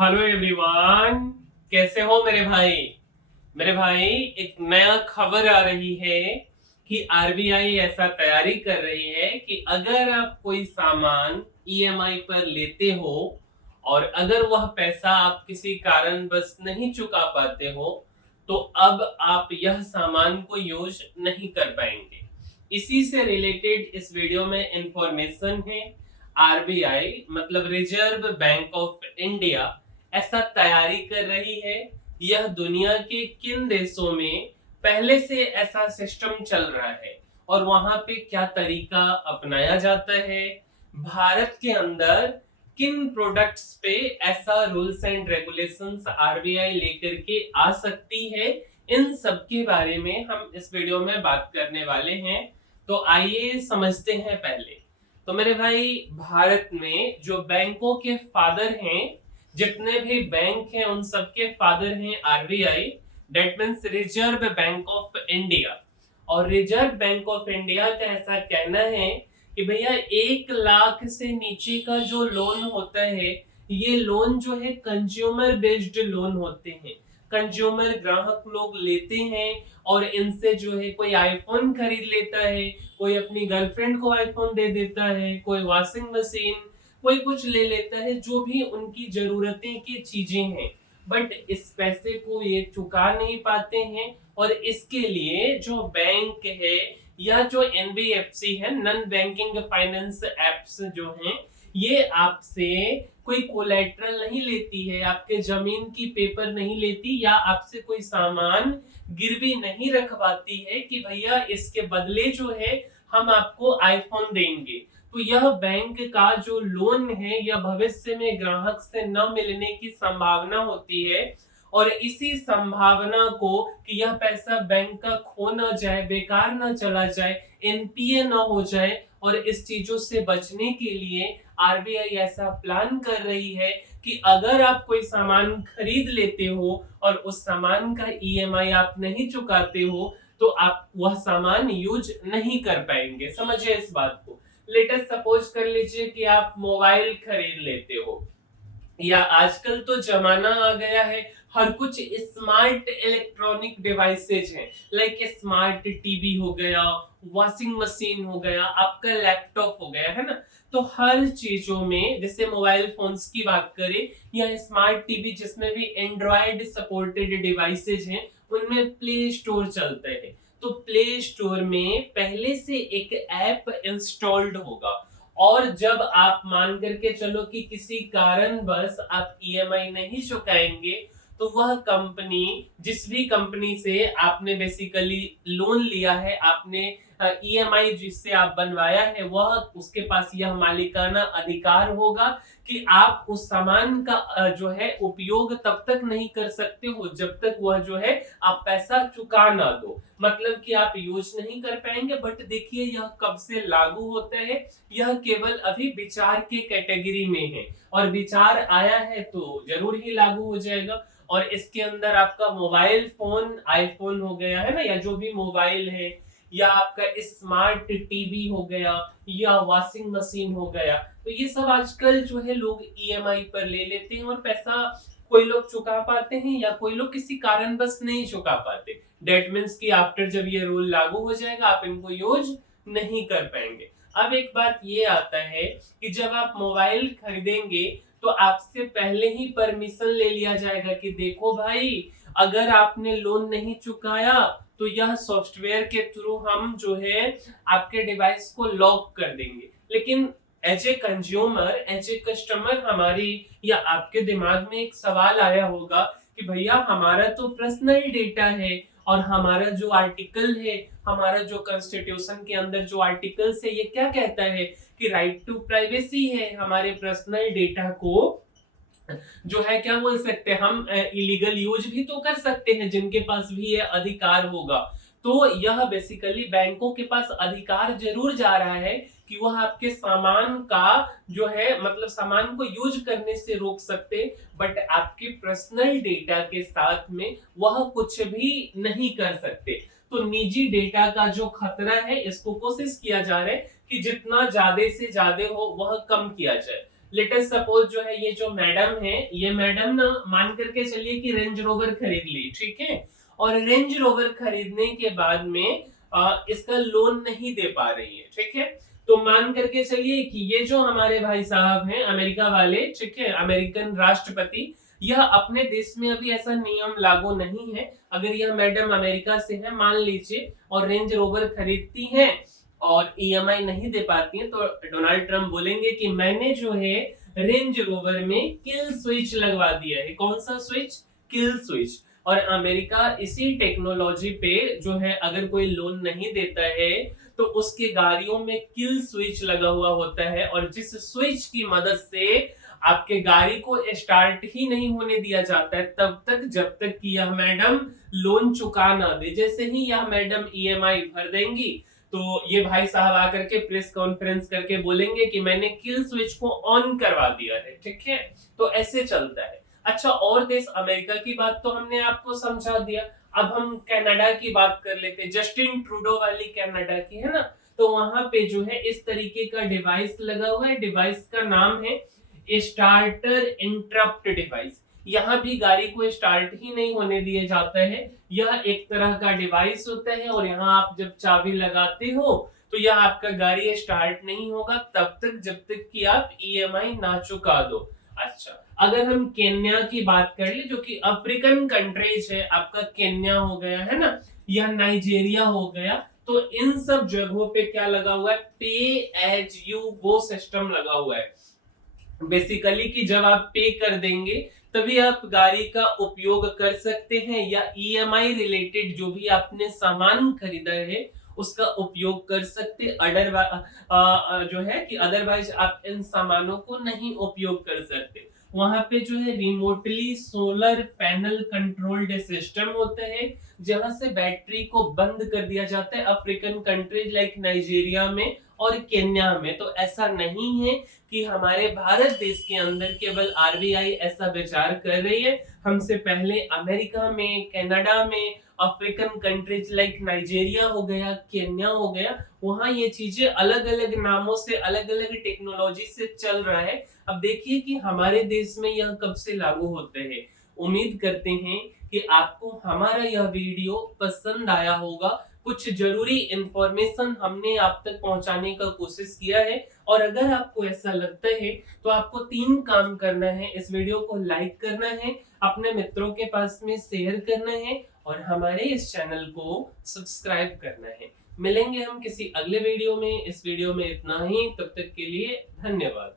Hello everyone, कैसे हो मेरे भाई एक नया खबर आ रही है कि आरबीआई ऐसा तैयारी कर रही है कि अगर आप कोई सामान ईएमआई पर लेते हो और अगर वह पैसा आप किसी कारणवश नहीं चुका पाते हो तो अब आप यह सामान को यूज नहीं कर पाएंगे। इसी से रिलेटेड इस वीडियो में इंफॉर्मेशन है। आरबीआई मतलब रिजर्व बैंक ऑफ इंडिया ऐसा तैयारी कर रही है। यह दुनिया के किन देशों में पहले से ऐसा सिस्टम चल रहा है और वहां पे क्या तरीका अपनाया जाता है। भारत के अंदर किन प्रोडक्ट्स पे ऐसा रूल्स एंड रेगुलेशंस आरबीआई लेकर के आ सकती है, इन सब के बारे में हम इस वीडियो में बात करने वाले हैं। तो आइए समझते हैं पहले। तो मेरे भाई, भारत में जो बैंकों के फादर हैं, जितने भी बैंक हैं उन सबके फादर हैं RBI, that means reserve bank of India. और रिजर्व बैंक ऑफ इंडिया का ऐसा कहना है कि भैया 1 लाख से नीचे का जो लोन होता है, ये लोन जो है कंज्यूमर बेस्ड लोन होते हैं। कंज्यूमर ग्राहक लोग लेते हैं और इनसे जो है कोई आईफोन खरीद लेता है, कोई अपनी गर्लफ्रेंड को आईफोन दे देता है, कोई वॉशिंग मशीन, कोई कुछ ले लेता है, जो भी उनकी जरूरतें की चीजें हैं। बट इस पैसे को ये चुका नहीं पाते हैं और इसके लिए जो बैंक है या जो एनबीएफसी है, नॉन बैंकिंग फाइनेंस एप्स जो हैं, ये आपसे कोई कोलेट्रल नहीं लेती है, आपके जमीन की पेपर नहीं लेती या आपसे कोई सामान गिरवी नहीं रखवाती है कि भैया इसके बदले जो है हम आपको आईफोन देंगे। तो यह बैंक का जो लोन है यह भविष्य में ग्राहक से न मिलने की संभावना होती है और इसी संभावना को कि यह पैसा बैंक का खो न जाए, बेकार न चला जाए, एनपीए न हो जाए, और इस चीजों से बचने के लिए आरबीआई ऐसा प्लान कर रही है कि अगर आप कोई सामान खरीद लेते हो और उस सामान का ईएमआई आप नहीं चुकाते हो तो आप वह सामान यूज नहीं कर पाएंगे। समझिए इस बात को। लेटेस्ट सपोज कर लीजिए कि आप मोबाइल खरीद लेते हो, या आजकल तो जमाना आ गया है, हर कुछ स्मार्ट इलेक्ट्रॉनिक डिवाइसेज हैं, लाइक स्मार्ट टीवी हो गया, वॉशिंग मशीन हो गया, आपका लैपटॉप हो गया, है ना। तो हर चीजों में, जैसे मोबाइल फोन्स की बात करें या स्मार्ट टीवी जिसमें भी एंड्रॉयड सपोर्टेड डिवाइसेज हैं, उनमें प्ले स्टोर चलते हैं। तो प्ले स्टोर में पहले से एक ऐप इंस्टॉल्ड होगा और जब आप मान करके चलो कि किसी कारणवश आप ईएमआई नहीं चुकाएंगे तो वह कंपनी, जिस भी कंपनी से आपने बेसिकली लोन लिया है, आपने ईएमआई जिससे आप बनवाया है, वह उसके पास यह मालिकाना अधिकार होगा कि आप उस सामान का जो है उपयोग तब तक नहीं कर सकते हो जब तक वह जो है आप पैसा चुका ना दो। मतलब कि आप यूज नहीं कर पाएंगे। बट देखिए यह कब से लागू होता है, यह केवल अभी विचार के कैटेगरी में है और विचार आया है तो जरूर ही लागू हो जाएगा। और इसके अंदर आपका मोबाइल फोन, आईफोन हो गया है ना, या जो भी मोबाइल है, या आपका स्मार्ट टीवी हो गया, या वॉशिंग मशीन हो गया, तो ये सब आजकल जो है लोग ईएमआई पर ले लेते हैं और पैसा कोई लोग चुका पाते हैं या कोई लोग किसी कारणवश नहीं चुका पाते। डेट मीन्स कि आफ्टर जब ये रूल लागू हो जाएगा आप इनको यूज नहीं कर पाएंगे। अब एक बात ये आता है कि जब आप मोबाइल खरीदेंगे तो आपसे पहले ही परमिशन ले लिया जाएगा कि देखो भाई, अगर आपने लोन नहीं चुकाया तो यह सॉफ्टवेयर के थ्रू हम जो है आपके डिवाइस को लॉक कर देंगे। लेकिन as a consumer, as a customer, हमारी या आपके दिमाग में एक सवाल आया होगा कि भैया हमारा तो पर्सनल डेटा है और हमारा जो आर्टिकल है, हमारा जो कॉन्स्टिट्यूशन के अंदर जो आर्टिकल्स है, ये क्या कहता है कि राइट टू प्राइवेसी है। हमारे पर्सनल डेटा को जो है क्या बोल सकते हैं हम, इलीगल यूज भी तो कर सकते हैं जिनके पास भी ये अधिकार होगा। तो यह बेसिकली बैंकों के पास अधिकार जरूर जा रहा है कि वह आपके सामान का जो है मतलब सामान को यूज करने से रोक सकते, बट आपके पर्सनल डेटा के साथ में वह कुछ भी नहीं कर सकते। तो निजी डेटा का जो खतरा है इसको कोशिश किया जा रहा है कि जितना ज्यादा से ज्यादा हो वह कम किया जाए। लेटेस्ट सपोज जो है ये जो मैडम है, ये मैडम ना मान करके चलिए कि रेंज रोवर खरीद ली, ठीक है, और रेंज रोवर खरीदने के बाद में इसका लोन नहीं दे पा रही है, ठीक है। तो मान करके चलिए कि ये जो हमारे भाई साहब हैं अमेरिका वाले, ठीक है, अमेरिकन राष्ट्रपति, यह अपने देश में अभी ऐसा नियम लागू नहीं है। अगर यह मैडम अमेरिका से है मान लीजिए और रेंज रोवर खरीदती हैं और ईएमआई नहीं दे पाती हैं, तो डोनाल्ड ट्रंप बोलेंगे कि मैंने जो है रेंज रोवर में किल स्विच लगवा दिया है। कौन सा स्विच? Kill switch. और अमेरिका इसी टेक्नोलॉजी पे जो है अगर कोई लोन नहीं देता है तो उसके गाड़ियों में किल स्विच लगा हुआ होता है, और जिस स्विच की मदद से आपके गाड़ी को स्टार्ट ही नहीं होने दिया जाता है तब तक जब तक कि यह मैडम लोन चुका ना दे। जैसे ही यह मैडम ईएमआई भर देंगी तो ये भाई साहब आकर के प्रेस कॉन्फ्रेंस करके बोलेंगे कि मैंने किल स्विच को ऑन करवा दिया है, ठीक है। तो ऐसे चलता है। अच्छा, और देश अमेरिका की बात तो हमने आपको समझा दिया। अब हम कनाडा की बात कर लेते हैं, जस्टिन ट्रूडो वाली कनाडा की, है ना। तो वहां पे जो है इस तरीके का डिवाइस लगा हुआ है, डिवाइस का नाम है स्टार्टर इंटरप्ट डिवाइस। यहाँ भी गाड़ी को स्टार्ट ही नहीं होने दिया जाता है। यह एक तरह का डिवाइस होता है और यहाँ आप जब चाबी लगाते हो तो यह आपका गाड़ी स्टार्ट नहीं होगा तब तक जब तक कि आप ईएमआई ना चुका दो। अच्छा, अगर हम केन्या की बात कर ले जो कि अफ्रीकन कंट्रीज है, आपका केन्या हो गया, है ना, या नाइजीरिया हो गया, तो इन सब जगहों पे क्या लगा हुआ है? पे एज यू गो सिस्टम लगा हुआ है। बेसिकली कि जब आप पे कर देंगे तभी आप गाड़ी का उपयोग कर सकते हैं, या ईएमआई रिलेटेड जो भी आपने सामान खरीदा है उसका उपयोग कर सकते। जो है कि अदरवाइज आप इन सामानों को नहीं उपयोग कर सकते। वहां पे जो है remotely solar panel controlled system होता है जहां से बैटरी को बंद कर दिया जाता है। अफ्रीकन कंट्रीज लाइक नाइजीरिया में और केन्या में तो ऐसा नहीं है कि हमारे भारत देश के अंदर केवल आरबीआई ऐसा विचार कर रही है। हमसे पहले अमेरिका में, कनाडा में, अफ्रीकन कंट्रीज लाइक नाइजीरिया हो गया, केन्या हो गया, वहां ये चीजें अलग अलग नामों से, अलग अलग टेक्नोलॉजी से चल रहा है। अब देखिए कि हमारे देश में यह कब से लागू होते हैं। उम्मीद करते हैं कि आपको हमारा यह वीडियो पसंद आया होगा। कुछ जरूरी इंफॉर्मेशन हमने आप तक पहुंचाने का कोशिश किया है, और अगर आपको ऐसा लगता है तो आपको 3 काम करना है। इस वीडियो को लाइक करना है, अपने मित्रों के पास में शेयर करना है, और हमारे इस चैनल को सब्सक्राइब करना है। मिलेंगे हम किसी अगले वीडियो में। इस वीडियो में इतना ही, तब तक के लिए धन्यवाद।